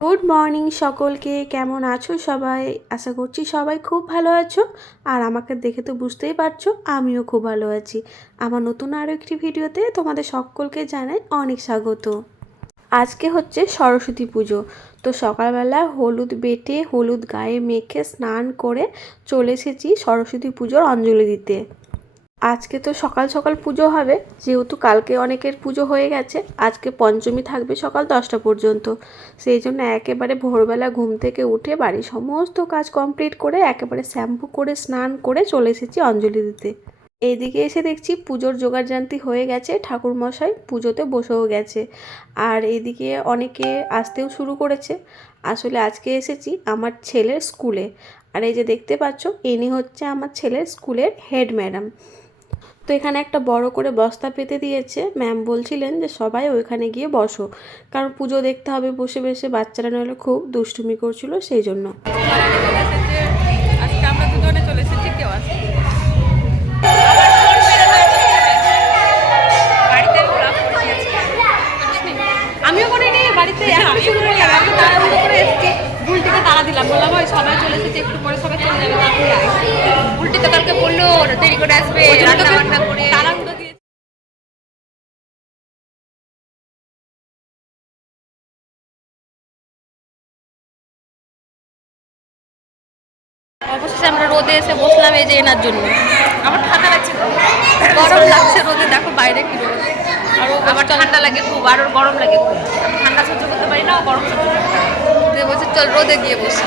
Good morning সকলকে, কেমন আছো সবাই? আশা করছি সবাই খুব ভালো আছো। আর আমাকে দেখে তো বুঝতেই পারছ, আমিও খুব ভালো আছি। আমার নতুন আরও একটি ভিডিওতে তোমাদের সকলকে জানাই অনেক স্বাগত। আজকে হচ্ছে সরস্বতী পুজো। তো সকালবেলা হলুদ বেটে, হলুদ গায়ে মেখে স্নান করে চলে এসেছি সরস্বতী পুজোর অঞ্জলি দিতে। আজকে তো সকাল সকাল পুজো হবে, যেহেতু কালকে অনেকের পুজো হয়ে গেছে, আজকে পঞ্চমী থাকবে সকাল দশটা পর্যন্ত। সেই জন্য একেবারে ভোরবেলা ঘুম থেকে উঠে বাড়ির সমস্ত কাজ কমপ্লিট করে একেবারে শ্যাম্পু করে, স্নান করে চলে এসেছি অঞ্জলি দিতে। এইদিকে এসে দেখছি পুজোর জোগাড়জান্তি হয়ে গেছে, ঠাকুরমশাই পুজোতে বসেও গেছে। আর এইদিকে অনেকে আসতেও শুরু করেছে। আসলে আজকে এসেছি আমার ছেলের স্কুলে। আর এই যে দেখতে পাচ্ছ, ইনি হচ্ছে আমার ছেলের স্কুলের হেড ম্যাডাম তো এখানে একটা বড় করে বস্তা পেতে দিয়েছে। ম্যাম বলছিলেন যে, সবাই ওইখানে গিয়ে বসো। কারণ পুজো দেখতে হবে, বসে বসে বাচ্চারা নাহলে খুব দুষ্টুমি করছিল, সেই জন্য। দেরি আসবে রান্না বান্না করে। তাড়াহুড়ো দিয়ে অবশেষে আমরা রোদে এসে বসলাম এই যে এনার জন্য। আমার ঠান্ডা লাগছে। গরম লাগছে রোদে দেখো বাইরে কি রোদ। আর আমার ঠান্ডা লাগে খুব আর গরম লাগে খুব। ঠান্ডা সহ্য করতে পারি না গরম সহ্য করতে পারি বলছে চল রোদে গিয়ে বসি।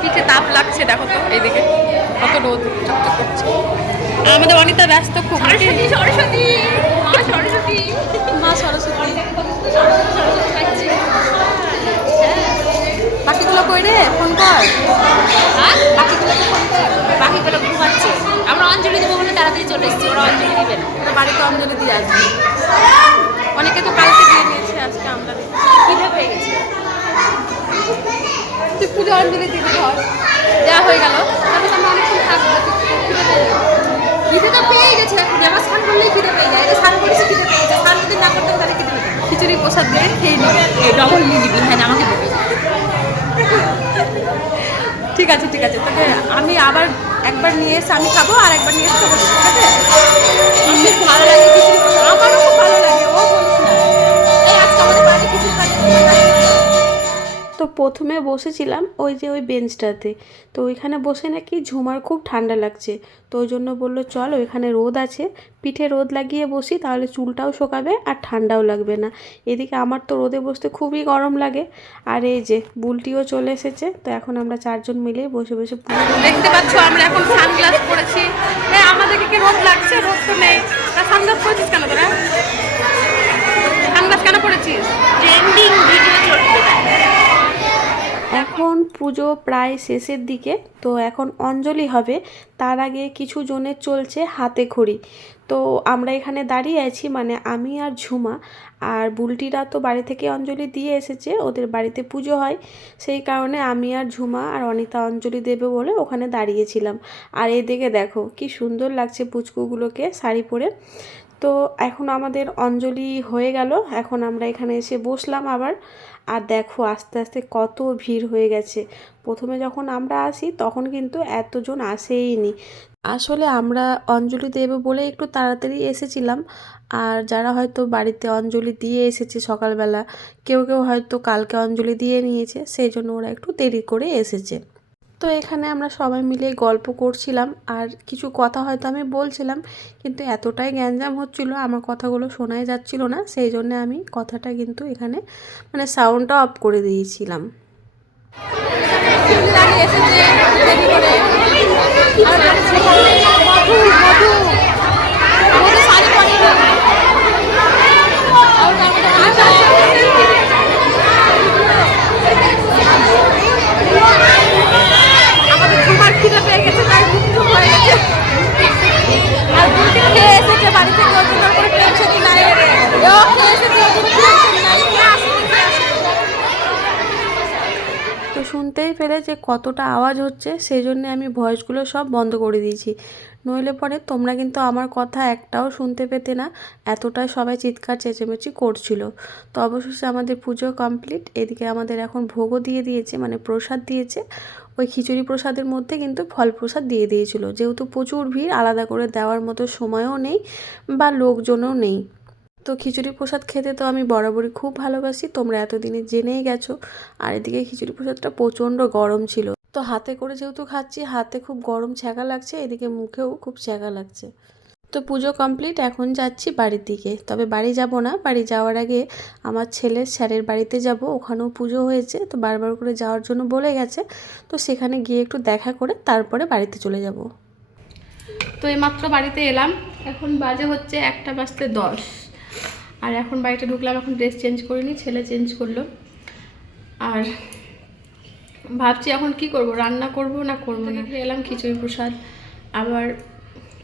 পিঠে তাপ লাগছে দেখো তো এইদিকে। কত রোদ চকচক করছে। আমাদের অনিতা ব্যস্ত খুব। সরস্বতী সরস্বতী মা সরস্বতী। মা সরস্বতী। বাকিগুলো কই রে? ফোন কর। হ্যাঁ? বাকিগুলোকে ফোন কর। বাকিগুলো ঘুমাচ্ছে। আমরা অঞ্জলি দেবো বলে তাড়াতাড়ি চলে এসেছি ওরা অঞ্জলি দিবে ওরা বাড়িতে অঞ্জলি দিয়ে আসবে। অনেকে তো কালকে দিয়ে নিয়েছে আজকে আমরা কীভাবে হয়ে গেছে? তুই পুজো অঞ্জলি দিবি ধর। দেওয়া হয়ে গেল তারপর তো আমরা অনেকক্ষণ থাকব খিদে তো পেয়ে গেছে এখন আমার স্নান করলেই খিদে পেয়ে যায় এটা স্নান করেছি খিদে পেয়ে গেছে স্নান যদি না করতাম তাহলে খিদে পেয়ে প্রসাদ খেয়ে নিবি ডবল নিয়ে নিবি হ্যাঁ আমাকে দিবি। ঠিক আছে ঠিক আছে। তোকে আমি আবার একবার নিয়ে এসে আমি খাব আর একবার নিয়ে এসে ঠিক আছে? ভালো লাগে তো প্রথমে বসেছিলাম ওই যে ওই বেঞ্চটাতে। তো ওইখানে বসে নাকি ঝুমার খুব ঠান্ডা লাগছে। তো ওই জন্য বলল চল ওইখানে রোদ আছে। পিঠে রোদ লাগিয়ে বসি তাহলে চুলটাও শোকাবে আর ঠান্ডাও লাগবে না। এদিকে আমার তো রোদে বসতে খুবই গরম লাগে। আর এই যে বুলটিও চলে এসেছে। তো এখন আমরা চারজন মিলে বসে বসে পুরো দেখতে পাচ্ছ আমরা এখন সানগ্লাস পরেছি। হ্যাঁ আমাদেরকে কি রোদ লাগছে? রোদ তো নেই। তা সানগ্লাস পরেছিস কেন তোরা? সানগ্লাস কেন পরেছিস? ট্রেন্ডিং ভিডিও এখন পুজো প্রায় শেষের দিকে, তো এখন অঞ্জলি হবে। তার আগে কিছু জনের চলছে হাতে খড়ি। তো আমরা এখানে দাঁড়িয়ে আছি মানে আমি আর ঝুমা। আর বুলটিরা তো বাড়ি থেকে অঞ্জলি দিয়ে এসেছে, ওদের বাড়িতে পুজো হয়। সেই কারণে আমি আর ঝুমা আর অনিতা অঞ্জলি দেবে বলে ওখানে দাঁড়িয়েছিলাম। আর এদিকে দেখো, কি সুন্দর লাগছে পুচকুগুলোকে শাড়ি পরে। তো এখন আমাদের অঞ্জলি হয়ে গেল। এখন আমরা এখানে এসে বসলাম আবার। আর দেখো আস্তে আস্তে কত ভিড় হয়ে গেছে। প্রথমে যখন আমরা আসি, তখন কিন্তু এতজন আসেইনি আসলে আমরা অঞ্জলি দেবে বলে একটু তাড়াতাড়ি এসেছিলাম। আর যারা হয়তো বাড়িতে অঞ্জলি দিয়ে এসেছে সকালবেলা, কেউ কেউ হয়তো কালকে অঞ্জলি দিয়ে নিয়েছে, সেই জন্য ওরা একটু দেরি করে এসেছে। তো এখানে আমরা সবাই মিলে গল্প করছিলাম, আর কিছু কথা হয়তো আমি বলছিলাম, কিন্তু এতটাই গ্যাঞ্জাম হচ্ছিল, আমার কথাগুলো শোনাই যাচ্ছিল না, সেই জন্য আমি কথাটা কিন্তু এখানে মানে সাউন্ডটা অফ করে দিয়েছিলাম লাগছে মধু মধু মধু শাড়ি পরিয়ে দেবে। আর তার মধ্যে আচ্ছা, আচ্ছা, আমাদের ঝুমার খিদে পেয়ে গেছে তাই ঘুম ঘুম হয়ে গেছে আর বুলটি খেয়ে এসেছে বাড়ি থেকে ওই জন্য ওর কোনো টেনশনই নাই ও খেয়ে এসেছে ওই জন্য টেনশন নাই তো শুনতেই পেলে যে কতটা আওয়াজ হচ্ছে সেই জন্যে আমি ভয়েসগুলো সব বন্ধ করে দিয়েছি। নইলে পরে তোমরা কিন্তু আমার কথা একটাও শুনতে পেতে না, এতটাই সবাই চিৎকার চেঁচেমেচি করছিল। তো অবশেষে আমাদের পুজো কমপ্লিট, এদিকে আমাদের এখন ভোগও দিয়ে দিয়েছে মানে প্রসাদ দিয়েছে। ওই খিচুড়ি প্রসাদের মধ্যে কিন্তু ফল প্রসাদ দিয়ে দিয়েছিল। যেহেতু প্রচুর ভিড়, আলাদা করে দেওয়ার মতো সময়ও নেই বা লোকজনও নেই। তো খিচুড়ি প্রসাদ খেতে তো আমি বরাবরই খুব ভালোবাসি। তোমরা এতদিনে জেনেই গেছো। আর এদিকে খিচুড়ি প্রসাদটা প্রচণ্ড গরম ছিল। তো হাতে করে যেহেতু খাচ্ছি, হাতে খুব গরম ছ্যাঁকা লাগছে, এদিকে মুখেও খুব ছ্যাঁকা লাগছে। তো পুজো কমপ্লিট, এখন যাচ্ছি বাড়ির দিকে। তবে বাড়ি যাব না, বাড়ি যাওয়ার আগে আমার ছেলে স্যারের বাড়িতে যাব। ওখানেও পুজো হয়েছে, তো বারবার করে যাওয়ার জন্য বলে গেছে। তো সেখানে গিয়ে একটু দেখা করে তারপরে বাড়িতে চলে যাব। তো এইমাত্র বাড়িতে এলাম। এখন বাজে হচ্ছে একটা বাজতে দশ। আর এখন বাড়িতে ঢুকলাম এখন ড্রেস চেঞ্জ করিনি ছেলে চেঞ্জ করল। আর ভাবছি এখন কি করব রান্না করব না করব না? খেয়ে এলাম খিচুড়ি প্রসাদ। আবার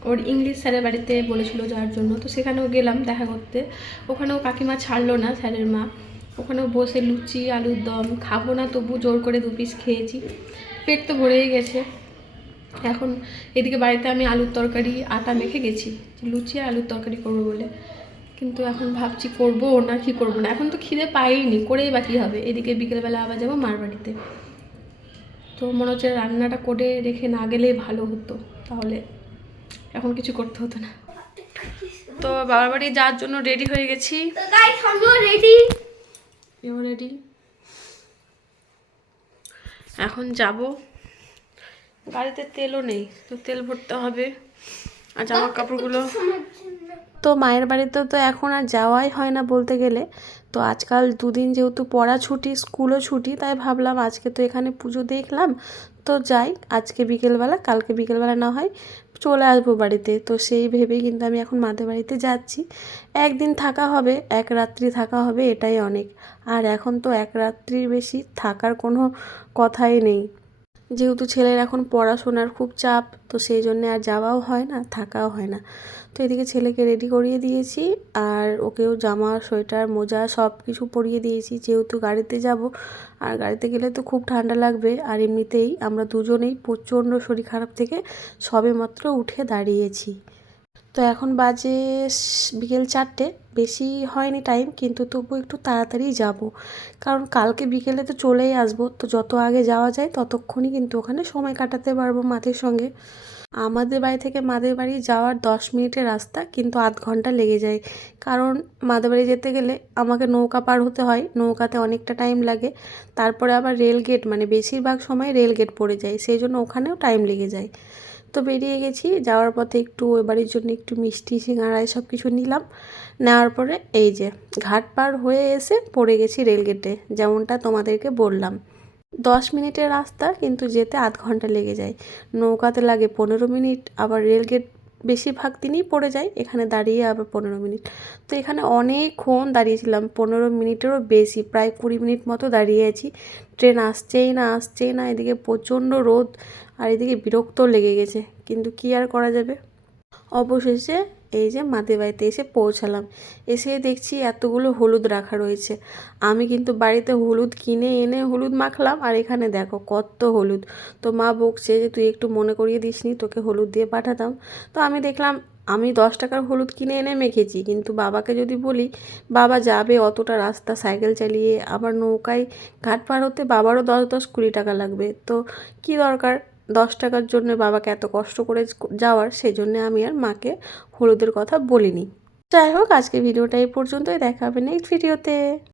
ওর ইংলিশ স্যারের বাড়িতে বলেছিল যাওয়ার জন্য তো সেখানেও গেলাম দেখা করতে। ওখানেও কাকিমা ছাড়লো না স্যারের মা। ওখানেও বসে লুচি আলুর দম খাব না তবু জোর করে দু পিস খেয়েছি। পেট তো ভরেই গেছে। এখন এদিকে বাড়িতে আমি আলুর তরকারি আটা মেখে গেছি। লুচি আর আলুর তরকারি করব বলে। কিন্তু এখন ভাবছি করব না কি করব না। এখন তো খিদে পাইনি করেই বা কী হবে? এদিকে বিকেলবেলা আবার যাব মার বাড়িতে তো মনে হচ্ছে রান্নাটা করে রেখে না গেলেই ভালো হতো। তাহলে এখন কিছু করতে হতো না। তো বাবার বাড়ি যাওয়ার জন্য রেডি হয়ে গেছি। রেডি রেডি এখন যাব। গাড়িতে তেলও নেই তো তেল ভরতে হবে। আর জামা কাপড়গুলো? তো মায়ের বাড়িতে তো এখন আর যাওয়াই হয় না বলতে গেলে। তো আজকাল দুদিন যেহেতু পড়া ছুটি, স্কুলও ছুটি, তাই ভাবলাম আজকে তো এখানে পুজো দেখলাম। তো যাই, আজকে বিকেলবেলা, কালকে বিকেলবেলা না হয় চলে আসব বাড়িতে। তো সেই ভেবেই কিন্তু আমি এখন মাদের বাড়িতে যাচ্ছি। একদিন থাকা হবে, এক রাত্রি থাকা হবে, এটাই অনেক। আর এখন তো এক রাত্রির বেশি থাকার কোনো কথাই নেই। যেহেতু ছেলের এখন পড়াশোনার খুব চাপ, তো সেই জন্যে আর যাওয়াও হয় না, থাকাও হয় না। তো এদিকে ছেলেকে রেডি করিয়ে দিয়েছি, আর ওকেও জামা, সোয়েটার, মোজা সব কিছু পরিয়ে দিয়েছি। যেহেতু গাড়িতে যাব, আর গাড়িতে গেলে তো খুব ঠান্ডা লাগবে, আর এমনিতেই আমরা দুজনেই প্রচণ্ড শরীর খারাপ থেকে সবে মাত্র উঠে দাঁড়িয়েছি। তো এখন বাজে বিকেল চারটে। বেশি হয়নি টাইম কিন্তু তবু একটু তাড়াতাড়ি যাব। কারণ কালকে বিকেলে তো চলেই আসব, তো যত আগে যাওয়া যায় ততক্ষণই কিন্তু ওখানে সময় কাটাতে পারব মাদের সঙ্গে। আমাদের বাড়ি থেকে মাদের বাড়ি যাওয়ার দশ মিনিটের রাস্তা, কিন্তু আধ ঘণ্টা লেগে যায়। কারণ মাদের বাড়ি যেতে গেলে আমাকে নৌকা পার হতে হয়, নৌকাতে অনেকটা টাইম লাগে। তারপরে আবার রেল গেট মানে বেশিরভাগ সময় রেল গেট পড়ে যায়, সেই জন্য ওখানেও টাইম লেগে যায়। তো বেরিয়ে গেছি। যাওয়ার পথে একটু ওই বাড়ির জন্য একটু মিষ্টি সিঙাড়া সব কিছু নিলাম। নেওয়ার পরে এই যে ঘাট পার হয়ে এসে পড়ে গেছি রেলগেটে যেমনটা তোমাদেরকে বললাম। দশ মিনিটের রাস্তা, কিন্তু যেতে আধ ঘণ্টা লেগে যায়। নৌকাতে লাগে পনেরো মিনিট, আবার রেলগেট বেশিরভাগ দিনই পড়ে যায় এখানে দাঁড়িয়ে আবার পনেরো মিনিট। তো এখানে অনেকক্ষণ দাঁড়িয়েছিলাম, পনেরো মিনিটেরও বেশি, প্রায় কুড়ি মিনিট মতো দাঁড়িয়ে আছি। ট্রেন আসছেই না আসছেই না, এদিকে প্রচণ্ড রোদ আর এদিকে বিরক্ত লেগে গেছে, কিন্তু কি আর করা যাবে? অবশেষে এই যে মাদের বাড়িতে এসে পৌঁছালাম। এসে দেখছি এতগুলো হলুদ রাখা রয়েছে। আমি কিন্তু বাড়িতে হলুদ কিনে এনে হলুদ মাখলাম। আর এখানে দেখো কত হলুদ। তো মা বকছে যে, তুই একটু মনে করিয়ে দিসনি তোকে হলুদ দিয়ে পাঠাতাম। তো আমি দেখলাম, আমি দশ টাকার হলুদ কিনে এনে মেখেছি। কিন্তু বাবাকে যদি বলি, বাবা যাবে অতটা রাস্তা সাইকেল চালিয়ে, আবার নৌকায় ঘাট পার হতে বাবারও দশ দশ কুড়ি টাকা লাগবে। তো কি দরকার? দশ টাকার জন্য বাবাকে এত কষ্ট করে যাওয়ার, সেই জন্য আমি আর মাকে হলুদের কথা বলিনি। যাই হোক আজকে ভিডিওটা এই পর্যন্তই। দেখা হবে নেক্সট ভিডিওতে